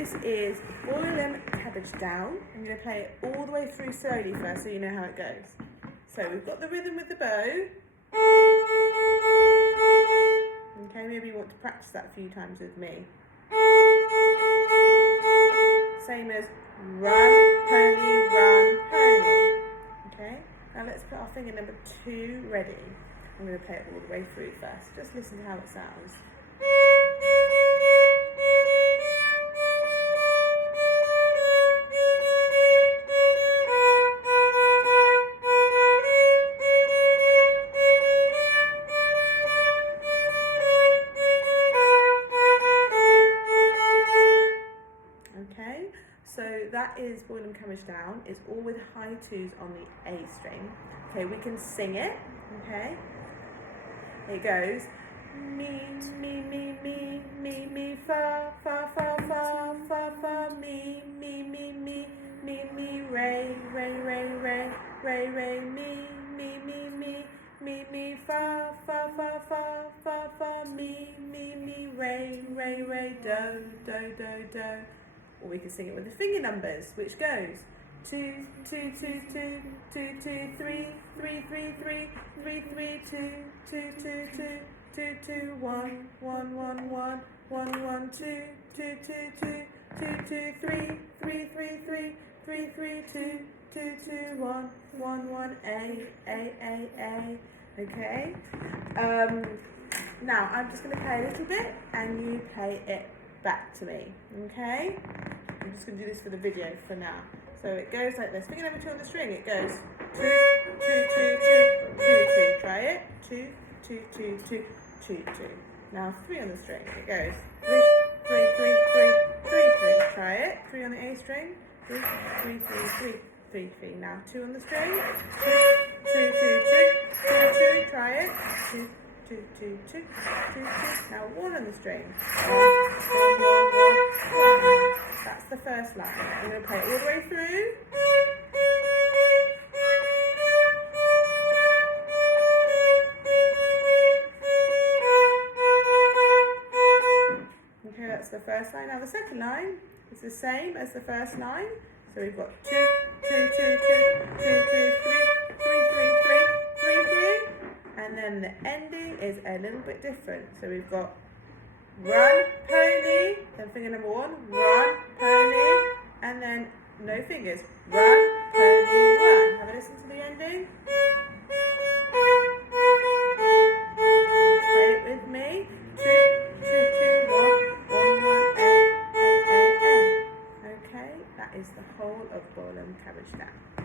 this is boiling cabbage down. I'm going to play it all the way through slowly first so you know how it goes. So we've got the rhythm with the bow. Okay, maybe you want to practice that a few times with me. Same as run, pony, pony. Okay, now let's put our finger number 2 ready. I'm going to play it all the way through first. Just listen to how it sounds. Okay, so that is Boiling Cabbage Down. It's all with high 2s on the A string. Okay, we can sing it. Okay, it goes me, me, me, me, me, me, fa, fa, fa, fa, fa, fa, me, me, me, me, me, me, re, re, re, re, re, re, me, me, me, me, me, me, fa, fa, fa, fa, fa, fa, me, me, me, re, re, re, do, do, do, do. Or we can sing it with the finger numbers, which goes 2, 2, 2, 2, 2, 2, 3, 3, 3, 3, 3, 3, 2, 2, 2, 2, 2, 2, 1, 1, 1, 1, 1, 1, 2, 2, 2, 2, 2, 2, 3, 3, 3, 3, 3, 3, 2, 2, 2, 1, 1, 1, A. Okay. Now I'm just going to play a little bit, and you play it back to me. Okay. I'm just going to do this for the video for now. So it goes like this. Finger number 2 on the string. It goes 2, 2, 2, 2, 2, 2. Try it. 2, 2, 2, 2, 2, 2. Now 3 on the string. It goes 3, 3, 3, 3, 3, 3. Try it. 3 on the A string. 3, 3, 3, 3, 3, 3. Now 2 on the string. 2, 2, 2, 2, 2, 2. Try it. 2, 2, 2, 2, 2, 2. Now 1 on the string. 1, 1, 1, 1. That's the first line. I'm going to play it all the way through. Okay, that's the first line. Now the second line is the same as the first line. So we've got 2, 2, 2, 2, 2, 2, 3, 3, 3, 3, 3, 3. And then the ending is a little bit different. So we've got run, pony, then finger number 1, run, pony, and then no fingers, run, pony, run. Have a listen to the ending. Play it with me. 2, 2, 2, 1, 1, 1, A. Okay, that is the whole of Boiling Cabbage Down.